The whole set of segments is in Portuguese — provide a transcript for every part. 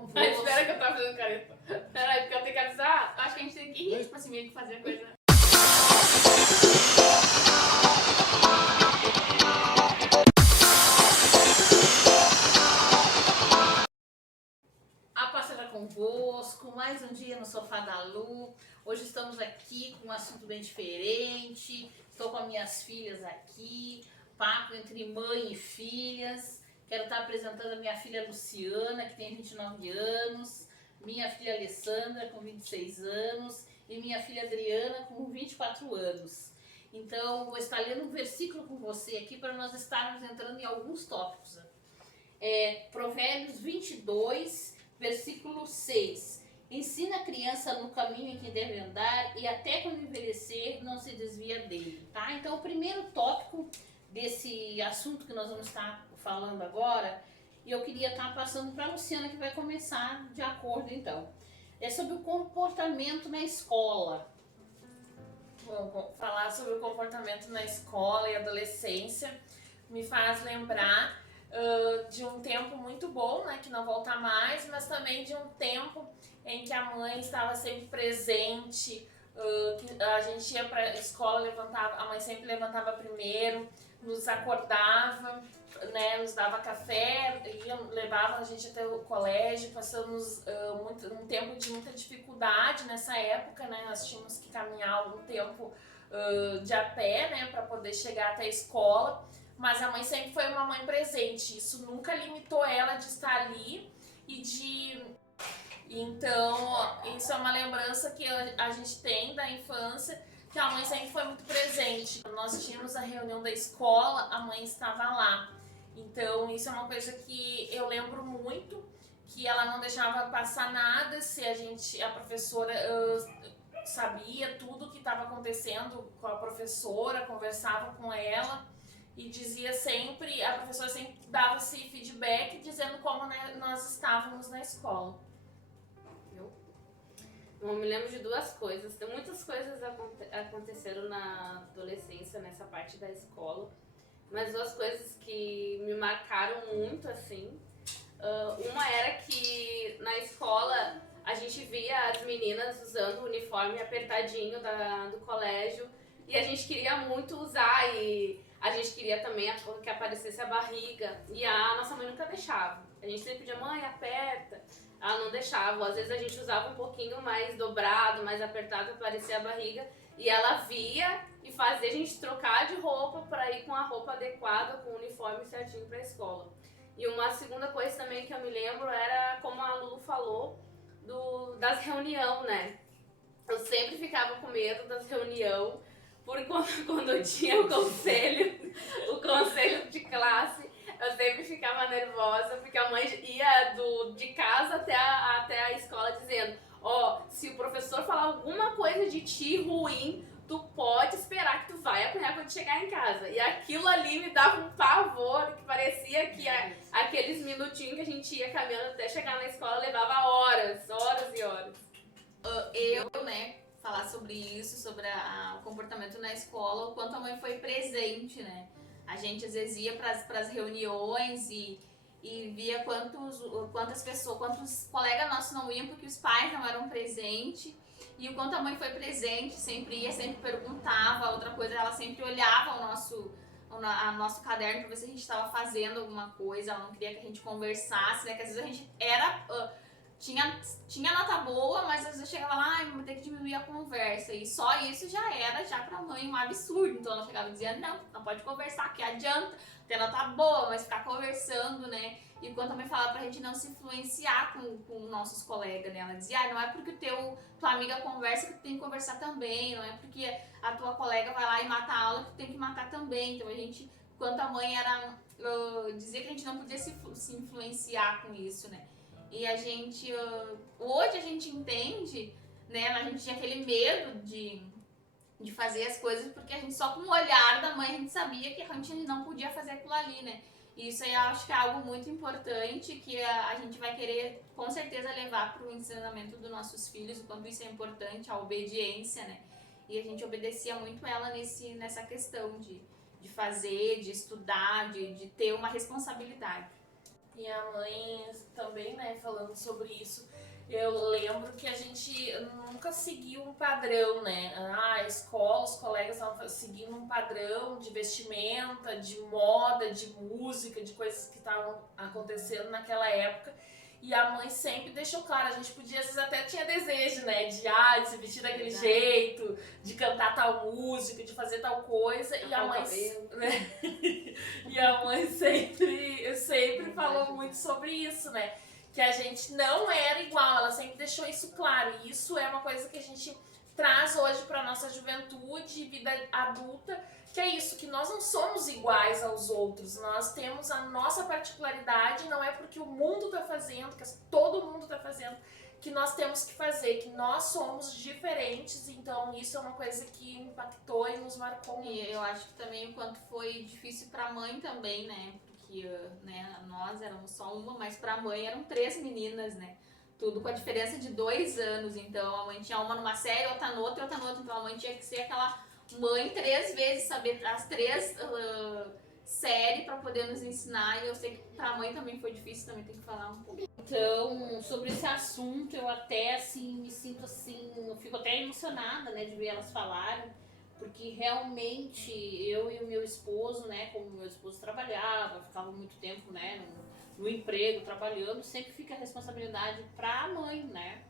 convosco. Ai, espera que eu tava fazendo careta. Peraí, porque eu tenho que avisar. Acho que a gente tem que rir, tipo assim, meio que fazer a coisa. A paz seja convosco, mais um dia no Sofá da Lu. Hoje estamos aqui com um assunto bem diferente. Estou com as minhas filhas aqui, papo entre mãe e filhas. Quero estar apresentando a minha filha Luciana, que tem 29 anos, minha filha Alessandra, com 26 anos, e minha filha Adriana, com 24 anos. Então, vou estar lendo um versículo com você aqui para nós estarmos entrando em alguns tópicos. Provérbios 22, versículo 6. Ensina a criança no caminho em que deve andar e até quando envelhecer não se desvia dele, tá? Então, o primeiro tópico desse assunto que nós vamos estar falando agora, e eu queria estar passando para a Luciana, que vai começar de acordo, então. É sobre o comportamento na escola. Bom, falar sobre o comportamento na escola e adolescência me faz lembrar de um tempo muito bom, né, que não volta mais, mas também de um tempo em que a mãe estava sempre presente, que a gente ia para a escola, a mãe sempre levantava primeiro, nos acordava, né, nos dava café, levava a gente até o colégio. Passamos um tempo de muita dificuldade nessa época, né, nós tínhamos que caminhar algum tempo de a pé, né, para poder chegar até a escola. Mas a mãe sempre foi uma mãe presente, isso nunca limitou ela de estar ali e de... Então, isso é uma lembrança que a gente tem da infância, que a mãe sempre foi muito presente. Nós tínhamos a reunião da escola, a mãe estava lá. Então, isso é uma coisa que eu lembro muito, que ela não deixava passar nada se a professora sabia tudo o que estava acontecendo com a professora, conversava com ela. E dizia sempre, a professora sempre dava esse feedback dizendo como, né, nós estávamos na escola. Eu me lembro de duas coisas. Tem muitas coisas aconteceram na adolescência, nessa parte da escola. Mas duas coisas que me marcaram muito, assim. Uma era que na escola a gente via as meninas usando o uniforme apertadinho do colégio. E a gente queria muito usar, e a gente queria também que aparecesse a barriga. E a nossa mãe nunca deixava. A gente sempre pedia, mãe, aperta. Ela não deixava. Às vezes a gente usava um pouquinho mais dobrado, mais apertado, para aparecer a barriga. E ela via e fazia a gente trocar de roupa para ir com a roupa adequada, com o uniforme certinho para a escola. E uma segunda coisa também que eu me lembro era, como a Lulu falou, das reuniões, né? Eu sempre ficava com medo das reuniões, porque quando tinha o conselho de classe, eu sempre ficava nervosa, porque a mãe ia de casa até a escola dizendo, se o professor falar alguma coisa de ti ruim, tu pode esperar que tu vai apanhar quando chegar em casa. E aquilo ali me dava um pavor, que parecia que aqueles minutinhos que a gente ia caminhando até chegar na escola levava horas e horas. Falar sobre isso, sobre o comportamento na escola, o quanto a mãe foi presente, né? A gente às vezes ia para as reuniões e via quantas pessoas, quantos colegas nossos não iam porque os pais não eram presentes. E o quanto a mãe foi presente, sempre ia, sempre perguntava. Outra coisa, ela sempre olhava o nosso caderno para ver se a gente estava fazendo alguma coisa. Ela não queria que a gente conversasse, né? Que às vezes a gente tinha nota boa, mas às vezes chegava lá, vou ter que diminuir a conversa. E só isso já era, já pra mãe, um absurdo. Então ela chegava e dizia, não pode conversar, que adianta ter nota boa, mas ficar conversando, né? E quando a mãe falava pra gente não se influenciar com nossos colegas, né? Ela dizia, não é porque tua amiga conversa que tu tem que conversar também, não é porque a tua colega vai lá e mata a aula que tu tem que matar também. Então a gente, quando a mãe dizia que a gente não podia se influenciar com isso, né? E a gente, hoje a gente entende, né, a gente tinha aquele medo de fazer as coisas, porque a gente só com o olhar da mãe a gente sabia que a gente não podia fazer aquilo ali, né. E isso aí eu acho que é algo muito importante, que a gente vai querer com certeza levar para o ensinamento dos nossos filhos, o quanto isso é importante, a obediência, né. E a gente obedecia muito ela nessa questão de fazer, de estudar, de ter uma responsabilidade. e a mãe também, né, falando sobre isso. Eu lembro que a gente nunca seguiu um padrão, né? A escola, os colegas estavam seguindo um padrão de vestimenta, de moda, de música, de coisas que estavam acontecendo naquela época. E a mãe sempre deixou claro, a gente podia, às vezes até tinha desejo, né? De se vestir daquele jeito, de cantar tal música, de fazer tal coisa. E a mãe, né? E a mãe sempre falou muito sobre isso, né? Que a gente não era igual, ela sempre deixou isso claro. E isso é uma coisa que a gente traz hoje para nossa juventude, vida adulta, que é isso, que nós não somos iguais aos outros. Nós temos a nossa particularidade, não é porque o mundo está fazendo, que todo mundo está fazendo, que nós temos que fazer, que nós somos diferentes. Então isso é uma coisa que impactou e nos marcou muito. E eu acho que também o quanto foi difícil pra mãe também, né? Porque né, nós éramos só uma, mas pra mãe eram 3 meninas, né? Tudo com a diferença de 2 anos. Então a mãe tinha uma numa série, outra no outra, outra no outra. Então a mãe tinha que ser aquela mãe 3 vezes, saber as 3 séries pra poder nos ensinar. E eu sei que pra mãe também foi difícil, também tem que falar um pouco. Então, sobre esse assunto, eu até assim me sinto assim, eu fico até emocionada, né, de ver elas falarem, porque realmente eu e o meu esposo, né, como meu esposo trabalhava, ficava muito tempo, né, no emprego, trabalhando, sempre fica a responsabilidade para a mãe, né?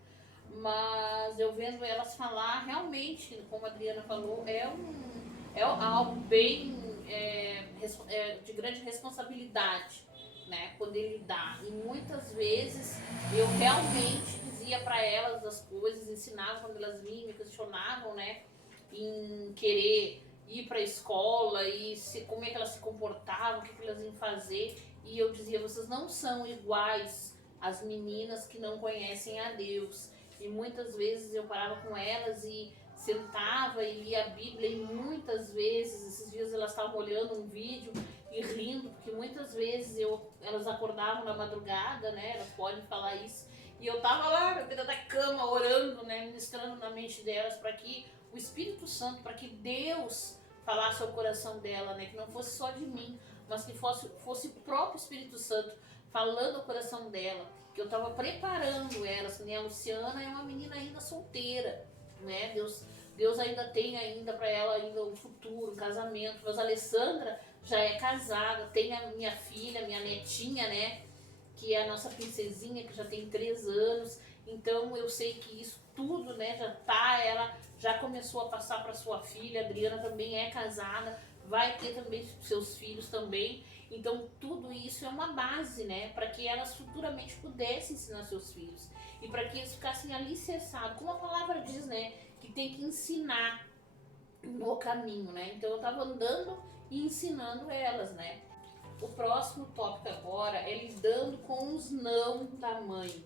Mas eu vendo elas falar, realmente, como a Adriana falou, é algo bem de grande responsabilidade, né, poder lidar. E muitas vezes eu realmente dizia para elas as coisas, ensinava quando elas vinham, me questionavam, né, em querer ir para a escola e como é que elas se comportavam, o que elas iam fazer. E eu dizia, vocês não são iguais às meninas que não conhecem a Deus. E muitas vezes eu parava com elas e sentava e lia a Bíblia, e muitas vezes, esses dias elas estavam olhando um vídeo e rindo, porque muitas vezes elas acordavam na madrugada, né, elas podem falar isso, e eu tava lá na beira da cama orando, né, ministrando na mente delas para que o Espírito Santo, para que Deus falasse ao coração dela, né, que não fosse só de mim, mas que fosse o próprio Espírito Santo falando ao coração dela, que eu tava preparando elas, né, a Luciana é uma menina ainda solteira, né, Deus ainda tem ainda para ela ainda um futuro, um casamento, mas a Alessandra já é casada, tem a minha filha, minha netinha, né, que é a nossa princesinha, que já tem 3 anos, então eu sei que isso tudo, né, ela já começou a passar para sua filha, a Adriana também é casada, vai ter também seus filhos também, então tudo isso é uma base, né, para que elas futuramente pudessem ensinar seus filhos, e para que eles ficassem alicerçados, como a palavra diz, né, que tem que ensinar no caminho, né, então eu estava andando e ensinando elas, né. O próximo tópico agora é lidando com os não da mãe.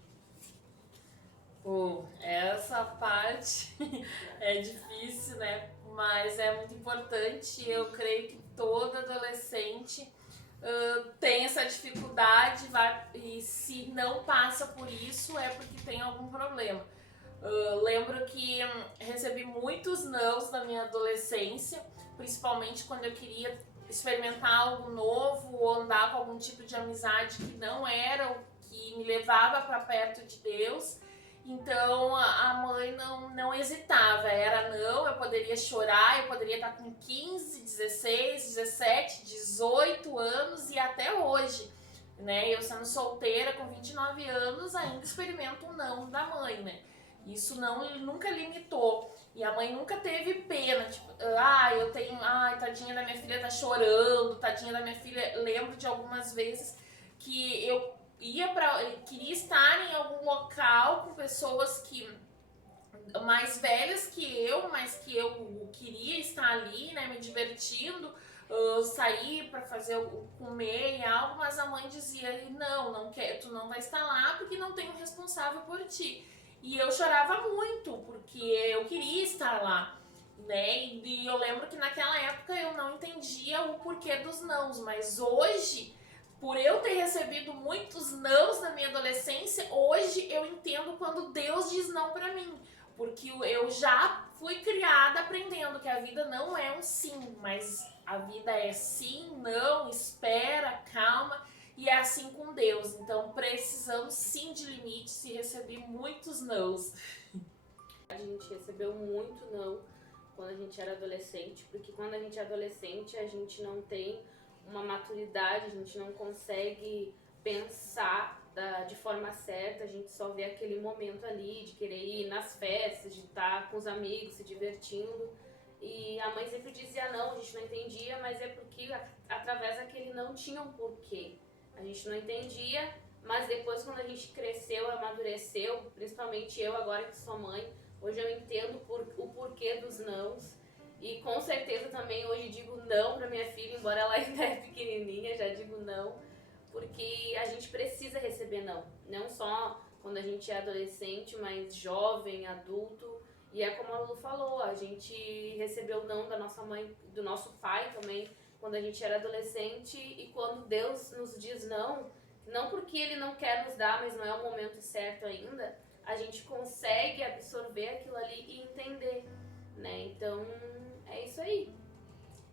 Essa parte é difícil, né? Mas é muito importante. Eu creio que todo adolescente tem essa dificuldade e se não passa por isso é porque tem algum problema. Lembro que recebi muitos nãos na minha adolescência, principalmente quando eu queria experimentar algo novo ou andar com algum tipo de amizade que não era o que me levava para perto de Deus. Então a mãe não hesitava, era não, eu poderia chorar, eu poderia estar com 15, 16, 17, 18 anos e até hoje, né? Eu sendo solteira com 29 anos ainda experimento um não da mãe, né? Isso nunca limitou. E a mãe nunca teve pena, tipo, tadinha da minha filha tá chorando, tadinha da minha filha. Lembro de algumas vezes que eu queria estar em algum local com pessoas mais velhas que eu, mas que eu queria estar ali, né, me divertindo, sair para comer e algo, mas a mãe dizia, não quer, tu não vai estar lá porque não tem um responsável por ti. E eu chorava muito, porque eu queria estar lá, né? E eu lembro que naquela época eu não entendia o porquê dos nãos, mas hoje, por eu ter recebido muitos nãos na minha adolescência, hoje eu entendo quando Deus diz não pra mim. Porque eu já fui criada aprendendo que a vida não é um sim, mas a vida é sim, não, espera, calma. E é assim com Deus. Então precisamos sim de limites e receber muitos nãos. A gente recebeu muito não quando a gente era adolescente, porque quando a gente é adolescente a gente não tem uma maturidade, a gente não consegue pensar de forma certa, a gente só vê aquele momento ali de querer ir nas festas, de estar com os amigos, se divertindo. E a mãe sempre dizia não, a gente não entendia, mas é porque através daquele não tinha um porquê. A gente não entendia, mas depois quando a gente cresceu, amadureceu, principalmente eu agora que sou mãe, hoje eu entendo o porquê dos nãos. E com certeza também hoje digo não pra minha filha, embora ela ainda é pequenininha, já digo não. Porque a gente precisa receber não. Não só quando a gente é adolescente, mas jovem, adulto. E é como a Lulu falou, a gente recebeu não da nossa mãe, do nosso pai também, quando a gente era adolescente. E quando Deus nos diz não, não porque Ele não quer nos dar, mas não é o momento certo ainda, a gente consegue absorver aquilo ali e entender, né? Então, é isso aí.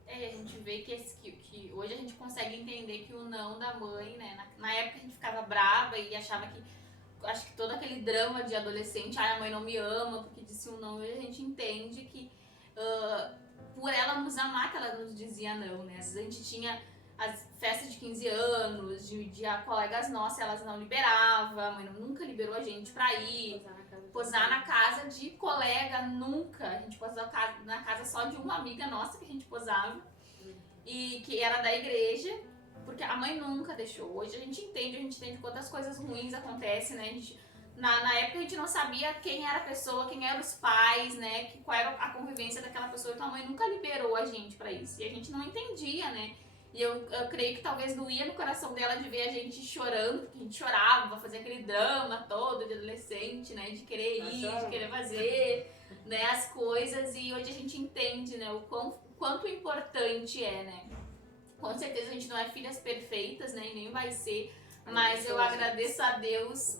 A gente vê que hoje a gente consegue entender que o não da mãe, né? Na época a gente ficava brava e achava que. Acho que todo aquele drama de adolescente, a mãe não me ama porque disse um não, e a gente entende que por ela nos amar que ela nos dizia não, né? Às vezes a gente tinha as festas de 15 anos, de colegas nossas, elas não liberavam, a mãe nunca liberou a gente pra ir. Posar na casa de colega, nunca. A gente posou na casa só de uma amiga nossa que a gente posava. E que era da igreja, porque a mãe nunca deixou. Hoje a gente entende quantas coisas ruins acontecem, né? Na época a gente não sabia quem era a pessoa, quem eram os pais, né? Qual era a convivência daquela pessoa. Então a mãe nunca liberou a gente pra isso. E a gente não entendia, né? E eu creio que talvez doía no coração dela de ver a gente chorando, porque a gente chorava, fazia aquele drama todo de adolescente, né? De querer ir, de querer fazer, né, as coisas. E hoje a gente entende, né, o quanto importante é, né? Com certeza a gente não é filhas perfeitas, né? E nem vai ser. Mas eu agradeço a Deus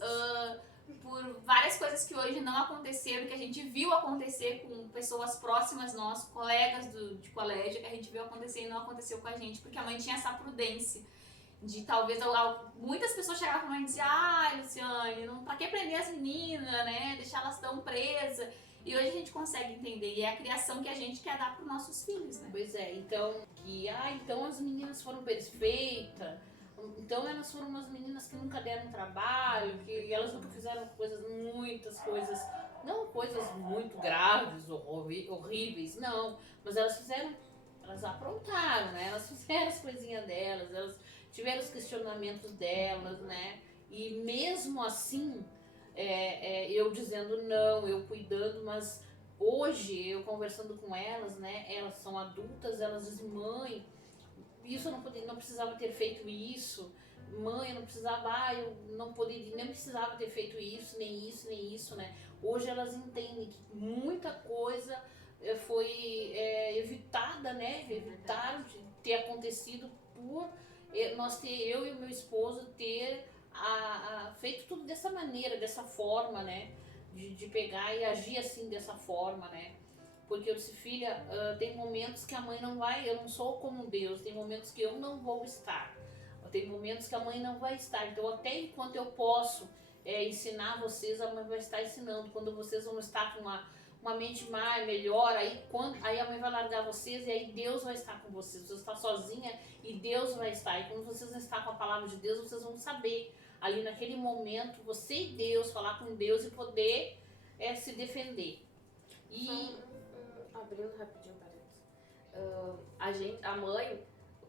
por várias coisas que hoje não aconteceram, que a gente viu acontecer com pessoas próximas nossas, colegas de colégio, que a gente viu acontecer e não aconteceu com a gente, porque a mãe tinha essa prudência. De talvez muitas pessoas chegavam pra mãe e diziam: Luciane, pra que prender as meninas, né? Deixar elas tão presas. E hoje a gente consegue entender, e é a criação que a gente quer dar pros nossos filhos, né? Pois é, então então as meninas foram perfeitas, então elas foram umas meninas que nunca deram trabalho, que elas nunca fizeram muitas coisas, não coisas muito graves, horríveis, não, mas elas aprontaram, né? Elas fizeram as coisinhas delas, elas tiveram os questionamentos delas, né? E mesmo assim, eu dizendo não, eu cuidando, mas hoje eu conversando com elas, né? Elas são adultas, elas dizem: mãe, isso eu não precisava ter feito isso, mãe, eu não precisava, eu não poderia, nem precisava ter feito isso, nem isso, né? Hoje elas entendem que muita coisa foi evitada, né? Evitaram de ter acontecido por eu e o meu esposo ter feito tudo dessa maneira, dessa forma, né? De pegar e agir assim dessa forma, né? Porque eu disse: filha, tem momentos que a mãe não vai, eu não sou como Deus, tem momentos que eu não vou estar, tem momentos que a mãe não vai estar, então até enquanto eu posso ensinar vocês, a mãe vai estar ensinando. Quando vocês vão estar com uma mente melhor, aí a mãe vai largar vocês e aí Deus vai estar com vocês. Você está sozinha e Deus vai estar. E quando vocês estão com a palavra de Deus, vocês vão saber, ali naquele momento, você e Deus, falar com Deus e poder se defender. E abrindo rapidinho parênteses.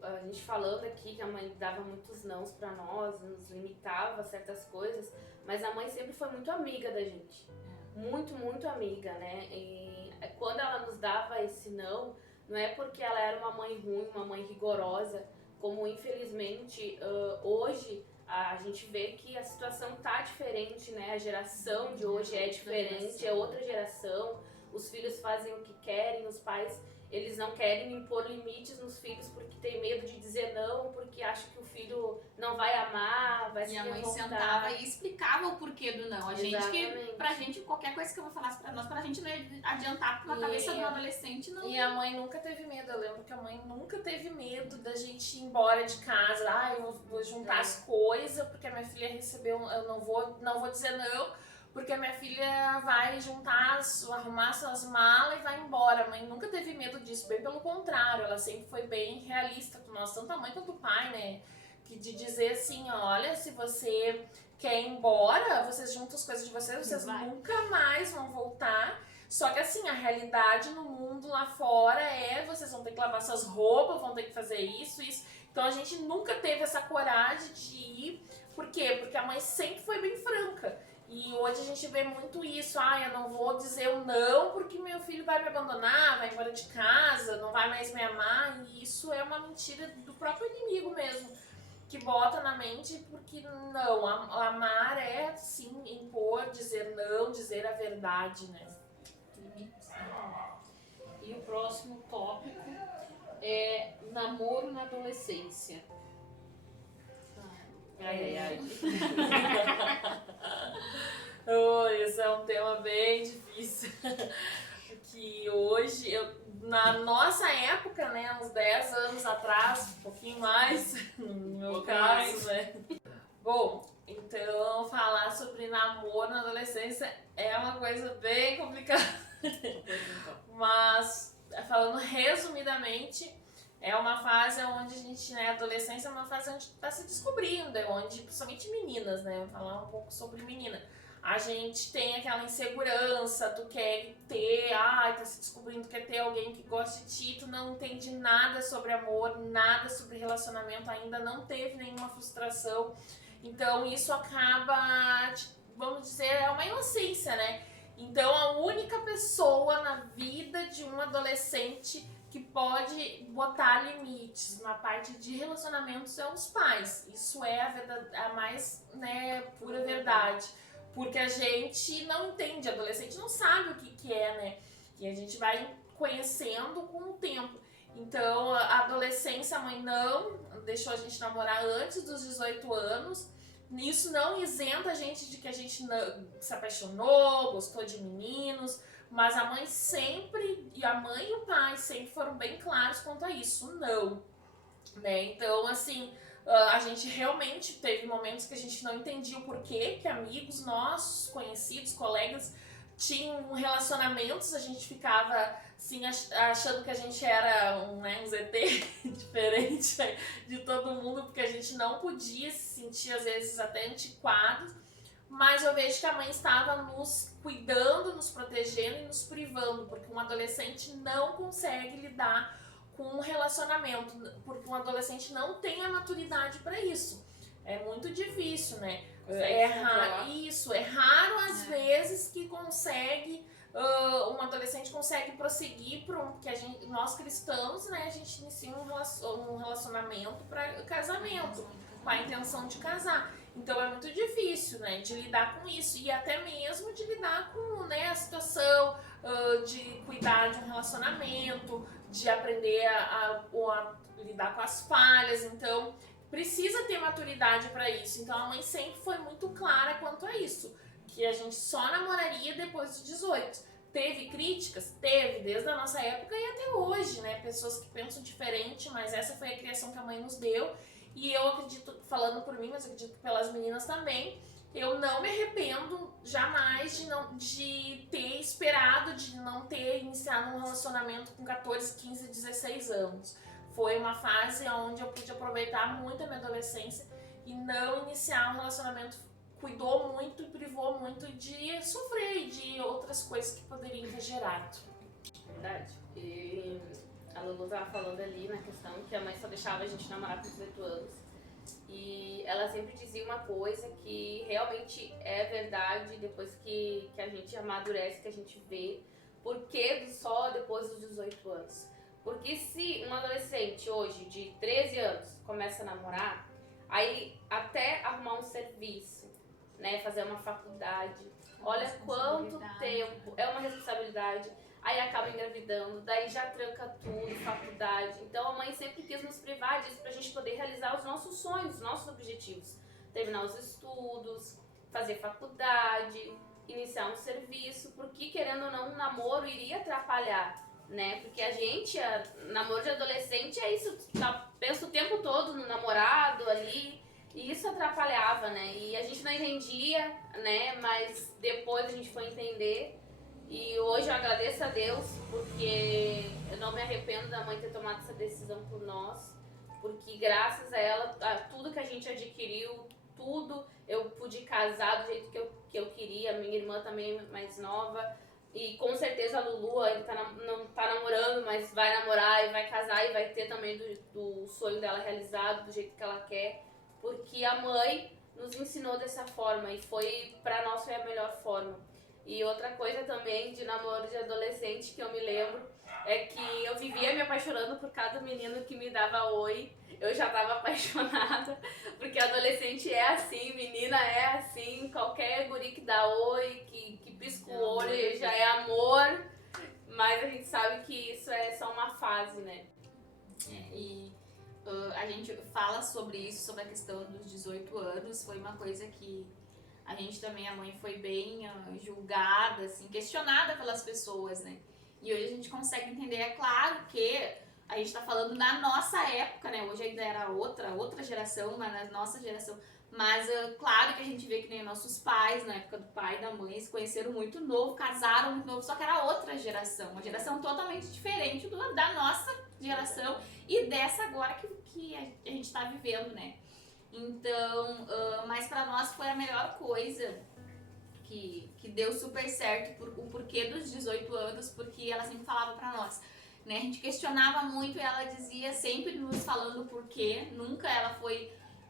A gente falando aqui que a mãe dava muitos nãos pra nós, nos limitava a certas coisas, mas a mãe sempre foi muito amiga da gente. Muito, muito amiga, né? E quando ela nos dava esse não é porque ela era uma mãe ruim, uma mãe rigorosa, como infelizmente hoje a gente vê que a situação tá diferente, né? A geração de hoje é diferente, é outra geração. Os filhos fazem o que querem, os pais, eles não querem impor limites nos filhos porque tem medo de dizer não, porque acham que o filho não vai amar, vai se Minha mãe revoltar. sentava e explicava o porquê do não. A gente que, Exatamente. pra gente, qualquer coisa que eu vou falar pra nós, pra gente não adiantar, porque na cabeça do adolescente não. E a mãe nunca teve medo, eu lembro que a mãe nunca teve medo da gente ir embora de casa. Ah, eu vou juntar as coisas porque a minha filha recebeu, eu não vou dizer não, porque a minha filha vai juntar, arrumar suas malas e vai embora. A mãe nunca teve medo disso, bem pelo contrário, ela sempre foi bem realista com nós, tanto a mãe quanto o pai, né? Que de dizer assim, olha, se você quer ir embora, vocês juntam as coisas de vocês nunca mais vão voltar. Só que assim, a realidade no mundo lá fora é, vocês vão ter que lavar suas roupas, vão ter que fazer isso. Então a gente nunca teve essa coragem de ir. Por quê? Porque a mãe sempre foi bem franca. E hoje a gente vê muito isso, eu não vou dizer o não porque meu filho vai me abandonar, vai embora de casa, não vai mais me amar. E isso é uma mentira do próprio inimigo mesmo, que bota na mente, porque não, amar é sim impor, dizer não, dizer a verdade, né? E o próximo tópico é namoro na adolescência. Ai, ai, ai. Esse é um tema bem difícil. Que hoje, na nossa época, né, uns 10 anos atrás, um pouquinho mais, no meu caso, né? Bom, então falar sobre namoro na adolescência é uma coisa bem complicada. Mas, falando resumidamente, é uma fase onde a gente, né, adolescência é uma fase onde tá se descobrindo, é onde, principalmente meninas, né, vou falar um pouco sobre menina. A gente tem aquela insegurança, tu quer ter, tá se descobrindo, quer ter alguém que goste de ti, tu não entende nada sobre amor, nada sobre relacionamento, ainda não teve nenhuma frustração. Então isso acaba, vamos dizer, é uma inocência, né? Então a única pessoa na vida de um adolescente que pode botar limites na parte de relacionamentos são os pais. Isso é a mais, né, pura verdade. Porque a gente não entende, adolescente não sabe o que é, né? E a gente vai conhecendo com o tempo. Então, a adolescência, a mãe não deixou a gente namorar antes dos 18 anos. Isso não isenta a gente de que a gente se apaixonou, gostou de meninos. Mas a mãe sempre, e a mãe e o pai sempre foram bem claros quanto a isso, não. Né? Então, assim, a gente realmente teve momentos que a gente não entendia o porquê que amigos nossos, conhecidos, colegas tinham relacionamentos, a gente ficava assim achando que a gente era um ZT diferente de todo mundo, porque a gente não podia se sentir às vezes até antiquados, mas eu vejo que a mãe estava nos cuidando, nos protegendo e nos privando, porque um adolescente não consegue lidar com um relacionamento, porque um adolescente não tem a maturidade para isso. É muito difícil, né? É raro às vezes que consegue, um adolescente consegue prosseguir para porque nós cristãos, né, a gente inicia um relacionamento para casamento, com a intenção de casar. Então é muito difícil, né, de lidar com isso e até mesmo de lidar com, né, a situação de cuidar de um relacionamento, de aprender a lidar com as falhas. Então precisa ter maturidade para isso. Então a mãe sempre foi muito clara quanto a isso, que a gente só namoraria depois dos 18. Teve críticas? Teve, desde a nossa época e até hoje, né? Pessoas que pensam diferente, mas essa foi a criação que a mãe nos deu. E eu acredito, falando por mim, mas acredito pelas meninas também, eu não me arrependo jamais de ter esperado, de não ter iniciado um relacionamento com 14, 15, 16 anos. Foi uma fase onde eu pude aproveitar muito a minha adolescência e não iniciar um relacionamento. Cuidou muito e privou muito de sofrer e de outras coisas que poderiam ter gerado. Verdade. E a Lulu tava falando ali na questão que a mãe só deixava a gente namorar com 18 anos. E ela sempre dizia uma coisa que realmente é verdade depois que a gente amadurece, que a gente vê por que só depois dos 18 anos. Porque se um adolescente hoje de 13 anos começa a namorar, aí até arrumar um serviço, né, fazer uma faculdade, olha quanto tempo, é uma responsabilidade. aí acaba engravidando, daí já tranca tudo, faculdade. Então a mãe sempre quis nos privar disso pra gente poder realizar os nossos sonhos, os nossos objetivos. Terminar os estudos, fazer faculdade, iniciar um serviço, porque querendo ou não, um namoro iria atrapalhar, né? Porque a gente, namoro de adolescente é isso, pensa o tempo todo no namorado ali, e isso atrapalhava, né? E a gente não entendia, né? Mas depois a gente foi entender. E hoje eu agradeço a Deus, porque eu não me arrependo da mãe ter tomado essa decisão por nós, porque graças a ela, a tudo que a gente adquiriu, tudo, eu pude casar do jeito que eu queria, minha irmã também mais nova, e com certeza a Lulu ainda não tá namorando, mas vai namorar e vai casar e vai ter também do sonho dela realizado, do jeito que ela quer, porque a mãe nos ensinou dessa forma e pra nós foi a melhor forma. E outra coisa também de namoro de adolescente que eu me lembro é que eu vivia me apaixonando por cada menino que me dava oi. Eu já tava apaixonada, porque adolescente é assim, menina é assim, qualquer guri que dá oi, que pisca o olho já é amor, mas a gente sabe que isso é só uma fase, né? A gente fala sobre isso, sobre a questão dos 18 anos, foi uma coisa que a gente também, a mãe foi bem julgada, assim, questionada pelas pessoas, né? E hoje a gente consegue entender, é claro que a gente tá falando na nossa época, né? Hoje ainda era outra geração, mas na nossa geração. Mas claro que a gente vê que nem nossos pais, na época do pai e da mãe, se conheceram muito novo, casaram muito novo, só que era outra geração, uma geração totalmente diferente da nossa geração e dessa agora que a gente tá vivendo, né? Então, mas pra nós foi a melhor coisa que deu super certo, o porquê dos 18 anos, porque ela sempre falava pra nós, né? A gente questionava muito e ela dizia, sempre nos falando o porquê, nunca ela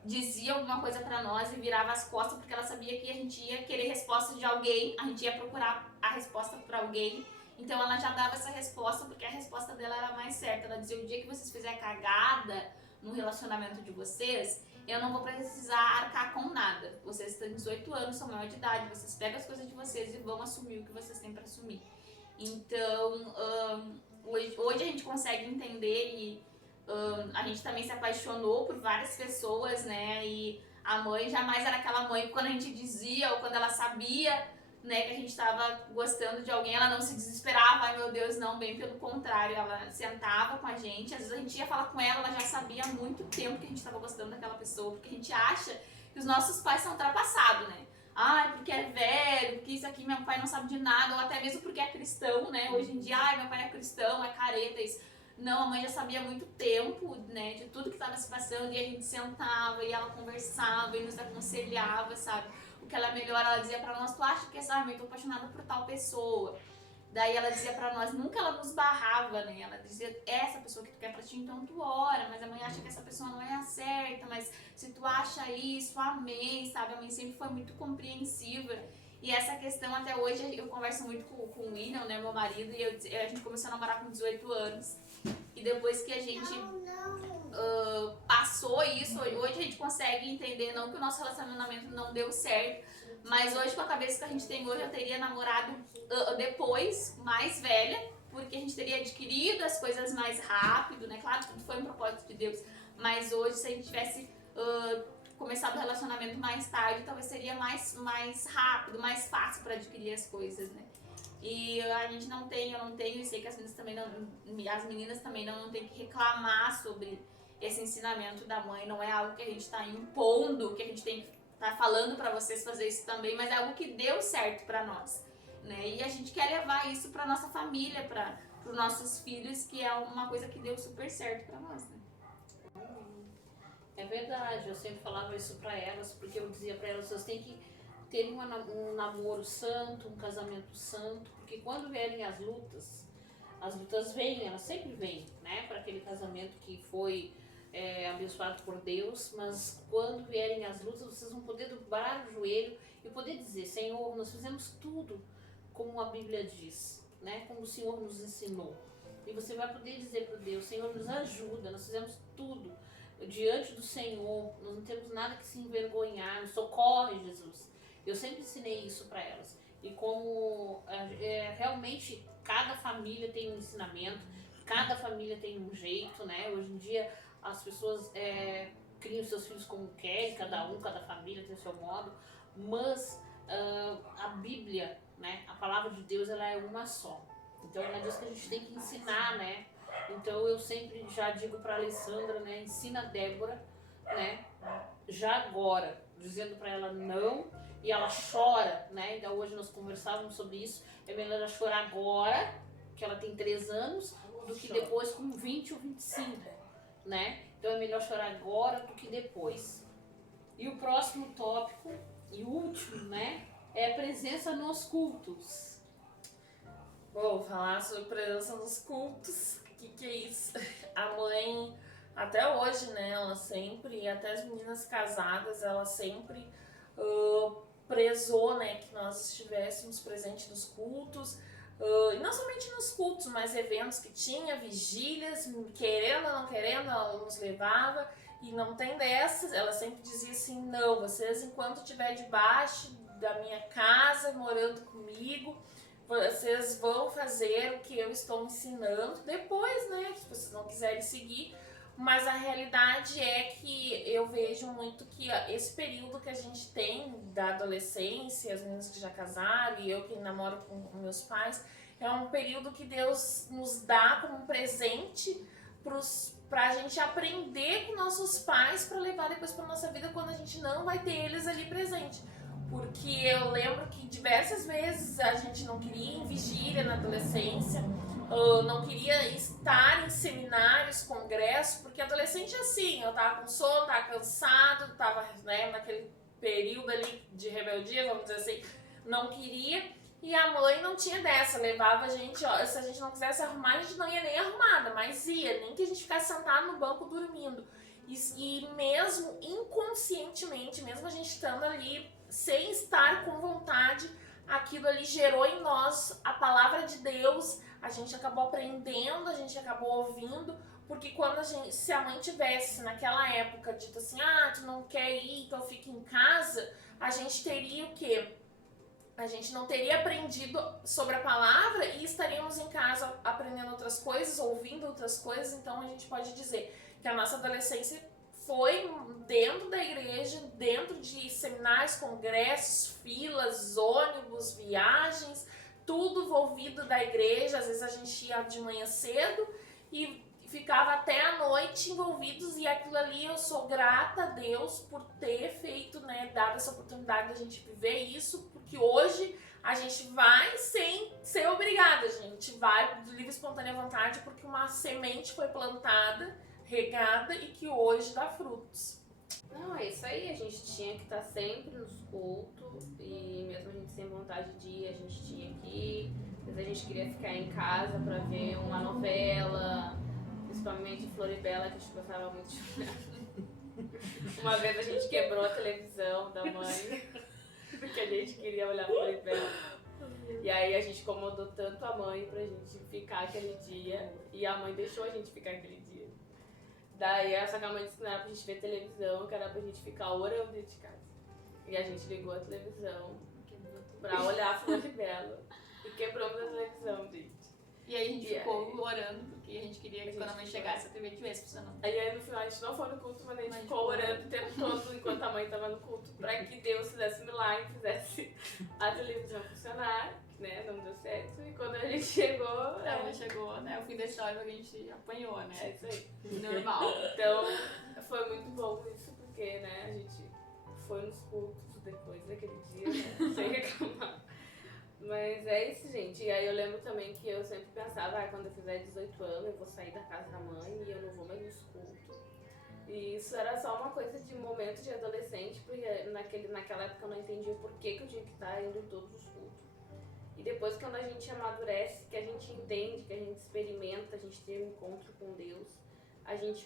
dizia alguma coisa pra nós e virava as costas, porque ela sabia que a gente ia querer resposta de alguém, a gente ia procurar a resposta por alguém, então ela já dava essa resposta, porque a resposta dela era mais certa. Ela dizia, o dia que vocês fizerem cagada no relacionamento de vocês, eu não vou precisar arcar com nada. Vocês têm 18 anos, são maior de idade, vocês pegam as coisas de vocês e vão assumir o que vocês têm pra assumir. Então, hoje a gente consegue entender e a gente também se apaixonou por várias pessoas, né? E a mãe jamais era aquela mãe que quando a gente dizia ou quando ela sabia, né, que a gente estava gostando de alguém, ela não se desesperava, ai meu Deus, não, bem pelo contrário, ela sentava com a gente, às vezes a gente ia falar com ela, ela já sabia há muito tempo que a gente estava gostando daquela pessoa, porque a gente acha que os nossos pais são ultrapassados, né? Ai, porque é velho, porque isso aqui meu pai não sabe de nada, ou até mesmo porque é cristão, né? Hoje em dia, ai, meu pai é cristão, é careta, isso. Não, a mãe já sabia há muito tempo, né, de tudo que estava se passando, e a gente sentava e ela conversava e nos aconselhava, sabe? O que ela é melhor, ela dizia pra nós, tu acha que essa mãe, tô apaixonada por tal pessoa. Daí ela dizia pra nós, nunca ela nos barrava, né? Ela dizia, essa pessoa que tu quer pra ti, então tu ora, mas a mãe acha que essa pessoa não é a certa, mas se tu acha isso, amém, sabe? A mãe sempre foi muito compreensiva. E essa questão, até hoje, eu converso muito com o William, né, meu marido, e a gente começou a namorar com 18 anos. E depois que a gente passou isso, hoje a gente consegue entender, não que o nosso relacionamento não deu certo, mas hoje com a cabeça que a gente tem hoje, eu teria namorado depois, mais velha, porque a gente teria adquirido as coisas mais rápido, né? Claro, tudo foi um propósito de Deus, mas hoje se a gente tivesse começado o relacionamento mais tarde, talvez seria mais rápido, mais fácil para adquirir as coisas, né? E a gente não tem, eu não tenho, e sei que as meninas também não tem que reclamar sobre esse ensinamento da mãe, não é algo que a gente está impondo, que a gente tem que estar falando para vocês fazer isso também, mas é algo que deu certo para nós, né? E a gente quer levar isso para nossa família, para os nossos filhos, que é uma coisa que deu super certo para nós, né? É verdade, eu sempre falava isso para elas, porque eu dizia para elas, vocês têm que ter um namoro santo, um casamento santo, porque quando vierem as lutas vêm, elas sempre vêm, né, para aquele casamento que foi abençoado por Deus, mas quando vierem as lutas, vocês vão poder dobrar o joelho e poder dizer, Senhor, nós fizemos tudo como a Bíblia diz, né, como o Senhor nos ensinou. E você vai poder dizer para Deus, Senhor, nos ajuda, nós fizemos tudo diante do Senhor, nós não temos nada que se envergonhar, nos socorre, Jesus. Eu sempre ensinei isso para elas. e como realmente cada família tem um ensinamento, cada família tem um jeito, né? Hoje em dia as pessoas criam seus filhos como querem, cada família tem o seu modo, mas a Bíblia, né? A palavra de Deus, ela é uma só. Então é Deus que a gente tem que ensinar, né? Então eu sempre já digo para Alessandra, né? Ensina a Débora, né? Já agora, dizendo para ela não, e ela chora, né? Então hoje nós conversávamos sobre isso. É melhor ela chorar agora, que ela tem 3 anos, do que depois com 20 ou 25, né? Então é melhor chorar agora do que depois. E o próximo tópico, e último, né? É a presença nos cultos. Vou falar sobre presença nos cultos. O que é isso? A mãe, até hoje, né? Ela sempre, até as meninas casadas, ela sempre prezou, né? Que nós estivéssemos presentes nos cultos. E não somente nos cultos, mas eventos que tinha, vigílias, querendo ou não querendo, ela nos levava. E não tem dessas, ela sempre dizia assim, não, vocês enquanto estiver debaixo da minha casa, morando comigo, vocês vão fazer o que eu estou ensinando. Depois, né, se vocês não quiserem seguir, mas a realidade é que eu vejo muito que esse período que a gente tem da adolescência, as meninas que já casaram e eu que namoro com meus pais, é um período que Deus nos dá como um presente pra gente aprender com nossos pais para levar depois pra nossa vida quando a gente não vai ter eles ali presente. Porque eu lembro que diversas vezes a gente não queria ir em vigília na adolescência, não queria estar em seminários, congressos, porque adolescente é assim, eu tava com sono, tava cansado, tava, né, naquele período ali de rebeldia, vamos dizer assim, não queria. E a mãe não tinha dessa, levava a gente, ó, se a gente não quisesse arrumar, a gente não ia nem arrumada, mas ia, nem que a gente ficasse sentado no banco dormindo. E mesmo inconscientemente, mesmo a gente estando ali, sem estar com vontade, aquilo ali gerou em nós a palavra de Deus, a gente acabou aprendendo, a gente acabou ouvindo, porque quando se a mãe tivesse naquela época dito assim, tu não quer ir, então fica em casa, a gente teria o quê? A gente não teria aprendido sobre a palavra e estaríamos em casa aprendendo outras coisas, ouvindo outras coisas. Então a gente pode dizer que a nossa adolescência foi dentro da igreja, dentro de seminários, congressos, filas, ônibus, viagens, tudo envolvido da igreja. Às vezes a gente ia de manhã cedo e ficava até a noite envolvidos, e aquilo ali eu sou grata a Deus por ter feito, né, dado essa oportunidade da gente viver isso, porque hoje a gente vai sem ser obrigada, a gente vai de livre e espontânea vontade, porque uma semente foi plantada, regada e que hoje dá frutos. Não, é isso aí, a gente tinha que estar sempre nos cultos, e mesmo a gente sem vontade de ir, a gente tinha que ir. Às vezes a gente queria ficar em casa pra ver uma novela, principalmente Floribela, que a gente gostava muito de olhar. Uma vez a gente quebrou a televisão da mãe, porque a gente queria olhar Floribela. E aí a gente incomodou tanto a mãe pra gente ficar aquele dia, e a mãe deixou a gente ficar aquele dia. Daí essa que a mãe disse que não era pra gente ver televisão, que era pra gente ficar orando dentro de casa. E a gente ligou a televisão pra olhar a Floribela e quebramos a televisão, gente. E aí a gente ficou orando, porque a gente queria que quando a mãe chegasse a TV tivesse funcionando. Aí no final a gente não foi no culto, mas a gente ficou orando o tempo todo enquanto a mãe estava no culto, pra que Deus fizesse um milagre, fizesse a televisão funcionar, né? Não deu certo. E quando a gente chegou. Ela chegou, né? O fim da história a gente apanhou, né? É isso aí. Normal. Então foi muito bom isso, porque, né, a gente foi nos cultos depois daquele dia, né? Sem reclamar. Mas é isso, gente. E aí eu lembro também que eu sempre pensava, quando eu fizer 18 anos eu vou sair da casa da mãe e eu não vou mais nos cultos. E isso era só uma coisa de momento de adolescente, porque naquela época eu não entendia o porquê que eu tinha que estar indo em todos os cultos. E depois, quando a gente amadurece, que a gente entende, que a gente experimenta, a gente tem um encontro com Deus, a gente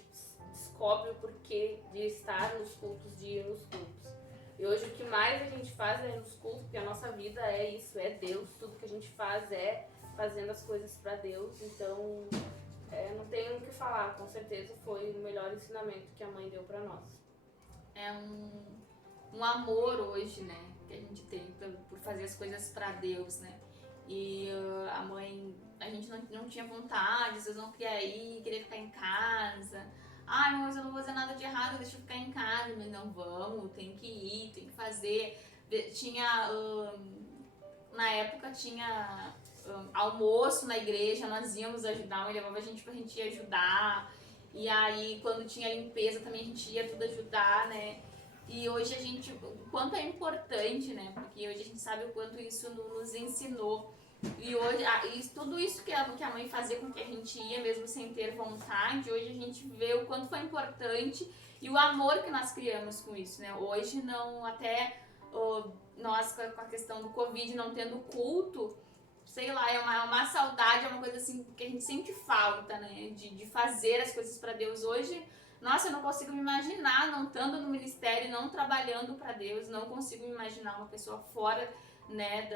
descobre o porquê de estar nos cultos, de ir nos cultos. E hoje o que mais a gente faz é nos cultos, porque a nossa vida é isso, é Deus. Tudo que a gente faz é fazendo as coisas para Deus. Então, não tenho o que falar. Com certeza foi o melhor ensinamento que a mãe deu para nós. É um amor hoje, né? que a gente tem por fazer as coisas pra Deus, né? E a mãe, a gente não tinha vontade, às vezes não queria ir, queria ficar em casa. Ai, mas eu não vou fazer nada de errado, deixa eu ficar em casa. Mas não, vamos, tem que ir, tem que fazer. Tinha, na época tinha almoço na igreja, nós íamos ajudar, mãe levava a gente pra gente ir ajudar. E aí, quando tinha limpeza também a gente ia tudo ajudar, né? E hoje a gente, o quanto é importante, né? Porque hoje a gente sabe o quanto isso nos ensinou. E hoje, tudo isso que a mãe fazia com que a gente ia, mesmo sem ter vontade, hoje a gente vê o quanto foi importante e o amor que nós criamos com isso, né? Hoje não, até nós com a questão do Covid não tendo culto, sei lá, é uma saudade, é uma coisa assim que a gente sente falta, né? De fazer as coisas para Deus. Hoje, nossa, eu não consigo me imaginar não estando no ministério, não trabalhando para Deus, não consigo me imaginar uma pessoa fora, né,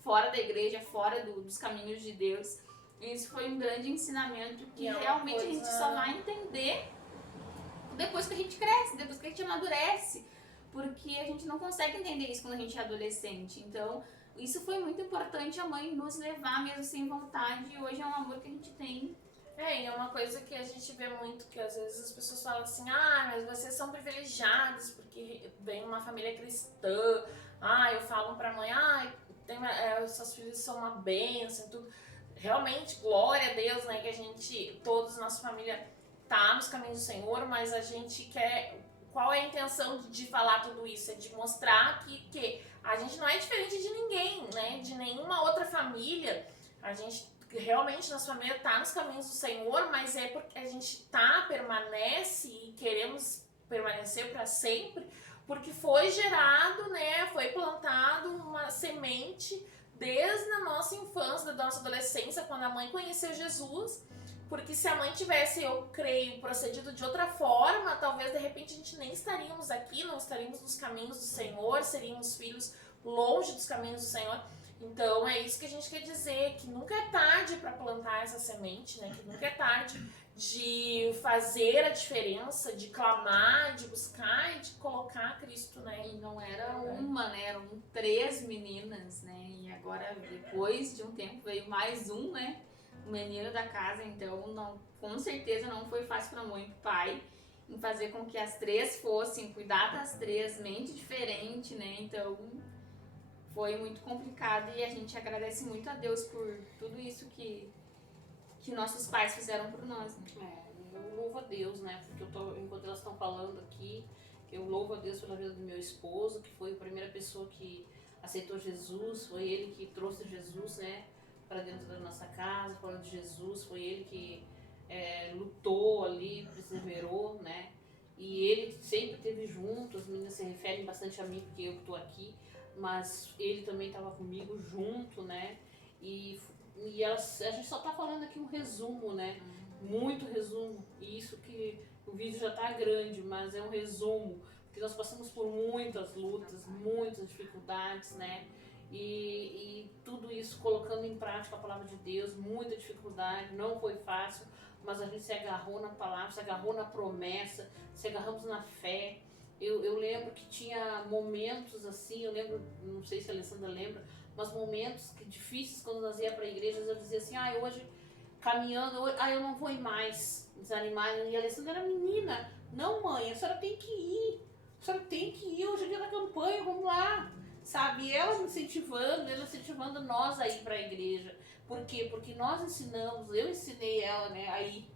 fora da igreja, fora dos caminhos de Deus. E isso foi um grande ensinamento que realmente a gente só vai entender depois que a gente cresce, depois que a gente amadurece, porque a gente não consegue entender isso quando a gente é adolescente. Então, isso foi muito importante, a mãe nos levar mesmo sem vontade, e hoje é um amor que a gente tem. E é uma coisa que a gente vê muito, que às vezes as pessoas falam assim, mas vocês são privilegiados porque vem uma família cristã. Eu falo pra mãe, seus filhos são uma bênção e tudo. Realmente, glória a Deus, né, que a gente, todos, nossa família tá nos caminhos do Senhor, mas a gente quer, qual é a intenção de falar tudo isso? É de mostrar que a gente não é diferente de ninguém, né, de nenhuma outra família. A gente realmente, nossa família tá nos caminhos do Senhor, mas é porque a gente permanece e queremos permanecer para sempre, porque foi gerado, né, foi plantado uma semente desde a nossa infância, da nossa adolescência, quando a mãe conheceu Jesus, porque se a mãe tivesse, eu creio, procedido de outra forma, talvez de repente a gente nem estaríamos aqui, não estaríamos nos caminhos do Senhor, seríamos filhos longe dos caminhos do Senhor. Então é isso que a gente quer dizer, que nunca é tarde para plantar essa semente, né? Que nunca é tarde de fazer a diferença, de clamar, de buscar e de colocar Cristo, né? E não era uma, né? Eram 3 meninas, né? E agora, depois de um tempo, veio mais um, né? O menino da casa, então não, com certeza não foi fácil para a mãe e para o pai em fazer com que as 3 fossem, cuidar das 3, mente diferente, né? Então foi muito complicado e a gente agradece muito a Deus por tudo isso que nossos pais fizeram por nós, né? Eu louvo a Deus, né? Porque enquanto elas estão falando aqui, eu louvo a Deus pela vida do meu esposo, que foi a primeira pessoa que aceitou Jesus, foi ele que trouxe Jesus, né, para dentro da nossa casa, falando de Jesus, foi ele que lutou ali, perseverou, né? E ele sempre esteve junto, as meninas se referem bastante a mim porque eu estou aqui, mas ele também estava comigo junto, né? E a gente só está falando aqui um resumo, né? Muito resumo. E isso que o vídeo já está grande, mas é um resumo. Porque nós passamos por muitas lutas, muitas dificuldades, né? E tudo isso colocando em prática a palavra de Deus, muita dificuldade, não foi fácil, mas a gente se agarrou na palavra, se agarrou na promessa, se agarramos na fé. Eu lembro que tinha momentos assim, eu lembro, não sei se a Alessandra lembra, mas momentos difíceis quando nós ia para a igreja, eu dizia assim, hoje caminhando, eu não vou ir mais, desanimada. E a Alessandra era menina, não mãe, a senhora tem que ir, hoje é dia da campanha, vamos lá, sabe? E ela me incentivando nós a ir para a igreja. Por quê? Porque nós ensinamos, eu ensinei ela, né, a ir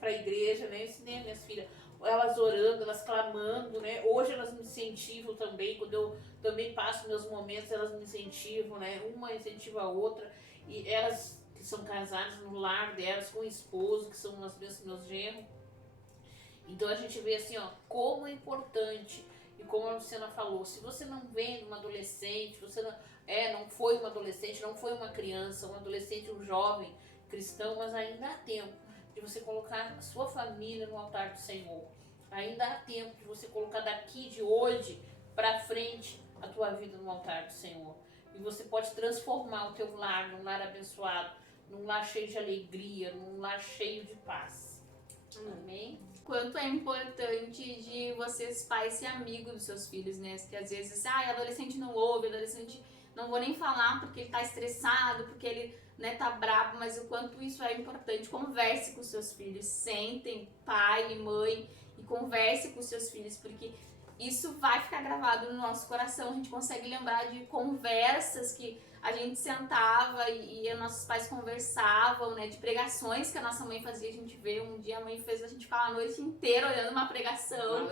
para a igreja, né, eu ensinei as minhas filhas, elas orando, elas clamando, né? Hoje elas me incentivam também, quando eu também passo meus momentos, elas me incentivam, né? Uma incentiva a outra, e elas que são casadas no lar delas, com o esposo, que são umas bênçãos, meus genros. Então a gente vê assim, como é importante, e como a Luciana falou, se você não vem de uma adolescente, você não foi uma adolescente, não foi uma criança, um adolescente, um jovem cristão, mas ainda há tempo de você colocar a sua família no altar do Senhor. Ainda há tempo de você colocar daqui, de hoje, para frente, a tua vida no altar do Senhor. E você pode transformar o teu lar num lar abençoado, num lar cheio de alegria, num lar cheio de paz. Amém? quanto é importante de vocês pais ser amigos dos seus filhos, né? Que às vezes, adolescente não ouve, adolescente não vou nem falar porque ele tá estressado, porque ele, né, tá bravo, mas o quanto isso é importante. Converse com seus filhos, sentem, pai e mãe, e converse com seus filhos, porque isso vai ficar gravado no nosso coração. A gente consegue lembrar de conversas que a gente sentava e nossos pais conversavam, né? De pregações que a nossa mãe fazia. A gente vê, um dia a mãe fez a gente ficar a noite inteira olhando uma pregação.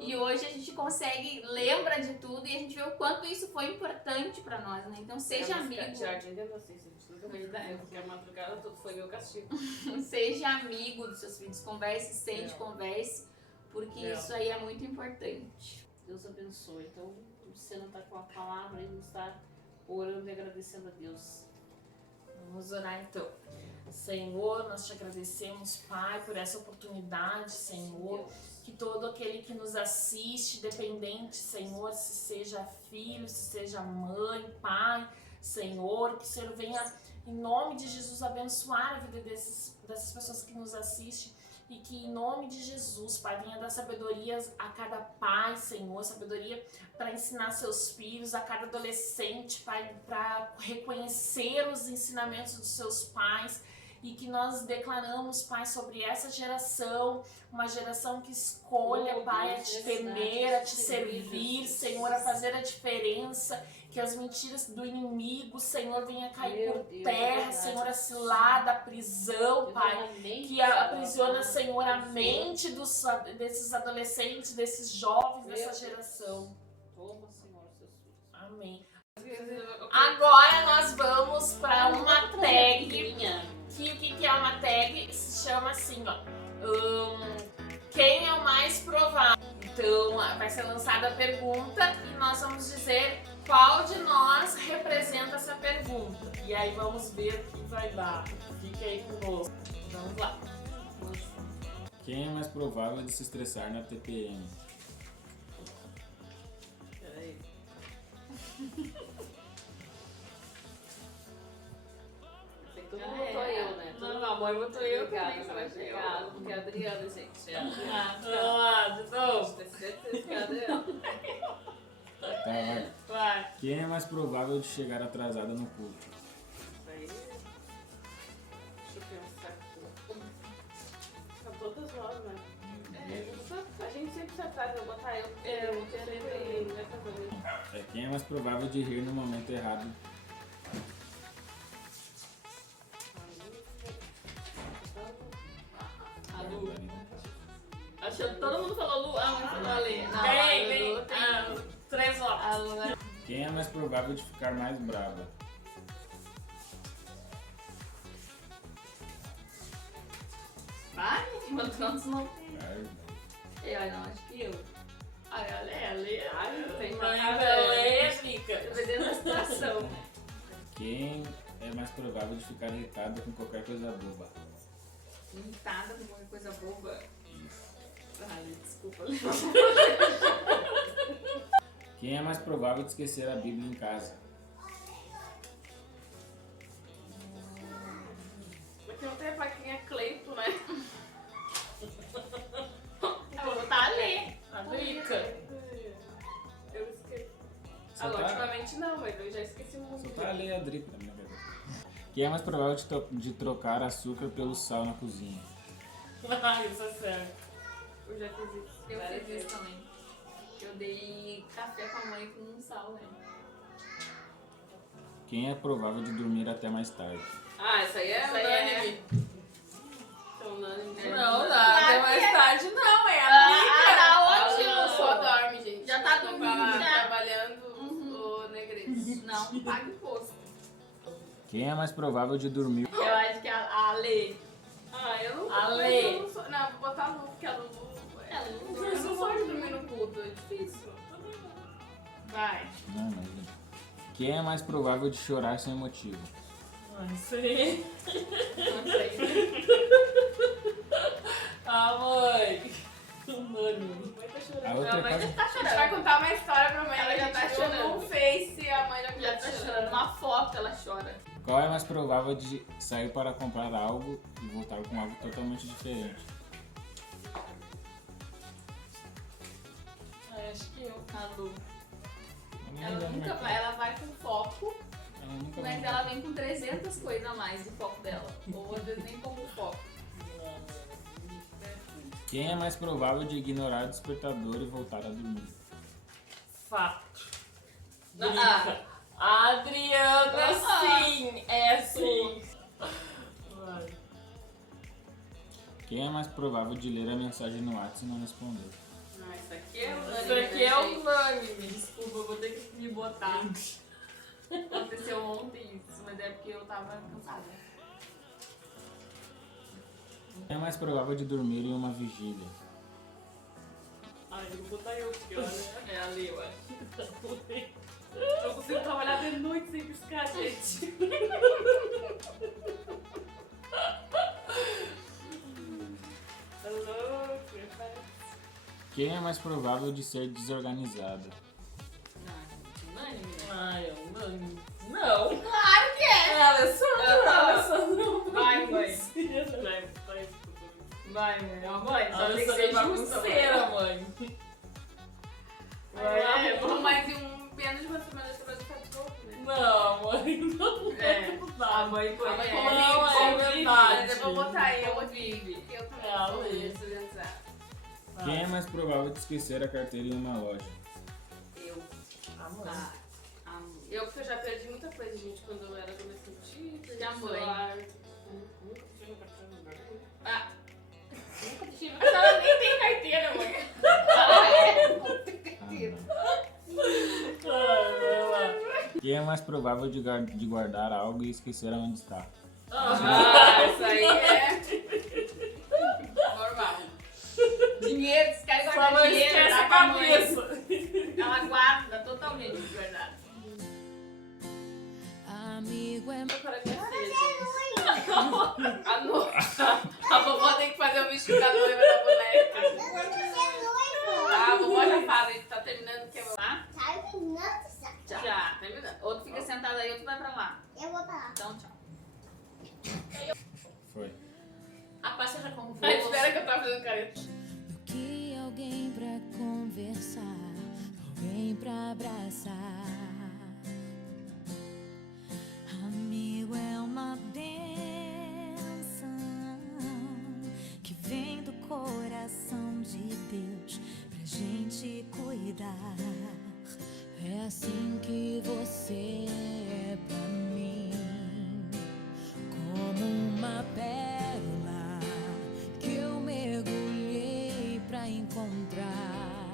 E hoje a gente consegue, lembra de tudo e a gente vê o quanto isso foi importante pra nós, né? Então seja amigo. Jardim da Inocência, gente nunca vai dizer, porque a madrugada tudo foi meu castigo. Seja amigo dos seus filhos, converse, sente, converse, porque isso aí é muito importante. Deus abençoe. Então, você não tá com a palavra e não está orando e agradecendo a Deus. Vamos orar então. Senhor, nós te agradecemos, Pai, por essa oportunidade, Senhor. Que todo aquele que nos assiste, dependente, Senhor, se seja filho, se seja mãe, pai, Senhor, que o Senhor venha, em nome de Jesus, abençoar a vida dessas pessoas que nos assistem. E que em nome de Jesus, Pai, venha dar sabedoria a cada pai, Senhor, sabedoria para ensinar seus filhos, a cada adolescente, Pai, para reconhecer os ensinamentos dos seus pais. E que nós declaramos, Pai, sobre essa geração, uma geração que escolha, Pai, a te temer, a te servir, Senhor, a fazer a diferença. Que as mentiras do inimigo, Senhor, venha cair por terra, Senhor, a cilada, a prisão, Pai. Que aprisiona, Senhor, a mente desses adolescentes, desses jovens, dessa geração. Toma, Senhor, seus filhos. Amém. Agora nós vamos para uma tag. Que o que é uma tag? Se chama assim, ó. Quem é o mais provável? Então, vai ser lançada a pergunta e nós vamos dizer qual de nós representa essa pergunta. E aí vamos ver o que vai dar. Fique aí conosco. Vamos lá. Quem é mais provável de se estressar na TPM? Peraí. Todo mundo votou eu, né? Não, a mãe votou eu, que nem Obrigada, porque é a Adriana, gente. Vamos lá, de novo. Tenho certeza que é a Adriana. Tá, vai. Vai. Quem é mais provável de chegar atrasada no culto? Aí, deixa eu pensar aqui. São todas nós, né? A gente sempre se atrasa, eu vou botar eu, porque eu vou sempre nessa coisa. Quem é mais provável de rir no momento errado? A Lu. Achou que todo mundo falou Lu, a mãe falou Ale. Não, Tem 3 votos. a Lu é... Quem é mais provável de ficar mais brava? Vai, enquanto nós não tem. Ai, Não, acho que eu. Ai, Ale. Ai, não tem Mãe pra da Lê, fica. Dependendo da situação. Quem é mais provável de ficar irritado com qualquer coisa boba? Irritada com qualquer coisa boba. Ai, desculpa. Quem é mais provável de esquecer a Bíblia em casa? Porque não tem a plaquinha Cleito, né? Eu vou botar Ale. A Drica. Eu esqueci. Só tá- Ultimamente não, mas eu já esqueci muito. Só tá ali a Drica na minha cabeça. Quem é mais provável de trocar açúcar pelo sal na cozinha? Ah, isso é sério. Eu já fiz isso. Eu várias fiz isso vezes. também. Eu dei café com a mãe com sal, né? Quem é provável de dormir até mais tarde? Ah, isso aí é Isso aí é- unânime. Isso é unânime. Não, Claro até mais que é. tarde não, é a Tá Ela só ótimo. dorme, gente. Já tá Tô dormindo, lá já. trabalhando o negrete. Não, paga imposto. Quem é mais provável de dormir? Eu acho que a Ale. Ah, eu não Ale. mas eu não sou. Não, vou botar a Lu, porque a Lu. Ela não Eu não sou de dormir no culto, é difícil. vai. Não, mas... Quem é mais provável de chorar sem motivo? Não sei. Não sei. Ah, mãe. Unânime. Mãe tá A chorando. outra Não, é mas quase... já tá A gente vai chorando. contar uma história pra mãe. Ela já a tá gente viu chorando. no Face e a mãe já Já tá chorando. Uma foto ela chora. Qual é mais provável de sair para comprar algo e voltar com algo totalmente diferente? A Lu. Eu nem Ela lembro nunca como é vai, ela vai com foco, Ela nunca mas vai. ela vem com 300 coisas a mais do foco dela. Ou às vezes nem como foco. Quem é mais provável de ignorar o despertador e voltar a dormir? Fato. Ah. Brinca. A Adriana, Ah. sim. É sim. Vai. Quem é mais provável de ler a mensagem no WhatsApp e não responder? Não, isso aqui é unânime. Isso aqui é né, gente? unânime. Desculpa, eu vou ter que me botar. Aconteceu ontem isso, mas é porque eu tava cansada. Quem é mais provável de dormir em uma vigília? Ai, eu vou botar eu, porque olha, é ali, eu acho. Eu consigo trabalhar de noite sem piscar, gente. Quem é mais provável de ser desorganizada? Unânime, né? Ai, é unânime. Não. Claro que é! É a Alessandra. Ah. A Alessandra não Vai, mãe. Vai, mãe. Ó, mãe, A só tem que Alessandra ser é bagunceira, mãe. É, mas em um menos de uma semana você vai ficar de novo, né? Não, mãe, não É. não A dá. mãe Ah, mas conhece. como Não, vive, é como vive, verdade. mas eu vou botar eu Como vive. Porque eu também É a sou lei. desorganizada. Quem é mais provável de esquecer a carteira em uma loja? Eu. A mãe. Eu, porque eu já perdi muita coisa, gente, quando eu era adolescente. E a mãe? Nunca tive carteira no Brasil. Ah, Nunca tive mas ela nem tem carteira, mãe. Vai lá. Quem é mais provável de guardar algo e esquecer onde está? Ah, isso aí é Normal. Dinheiro, se quer Sua guardar mãe dinheiro, esquece dá a pra mãe. cabeça. Ela guarda totalmente guardada. Amigo é para minha filha. A noiva. A vovó tem que fazer o vestido da noiva da boneca. Ah, a vovó já fala, a gente tá terminando que Tá? Já. terminando. Outro fica sentado aí, outro vai pra lá. Eu vou pra lá. Então, tchau. Foi. A paz seja com você. Ai, espera que eu tava fazendo careta. Eu queria alguém pra conversar, alguém pra abraçar. Amigo é uma bênção que vem do coração de Deus pra gente cuidar. É assim que você é pra mim, como uma pérola que eu mergulhei pra encontrar.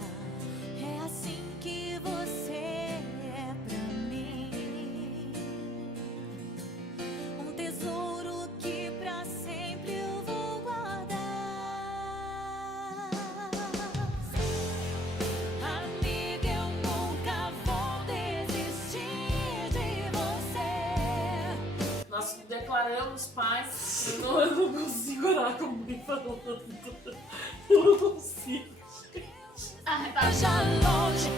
É assim que você é pra mim, um tesouro que pra sempre eu vou guardar. Amiga, eu nunca vou desistir de você. Nós declaramos paz. Eu não consigo orar como alguém falando. Eu não consigo. Ah, tá. Já longe,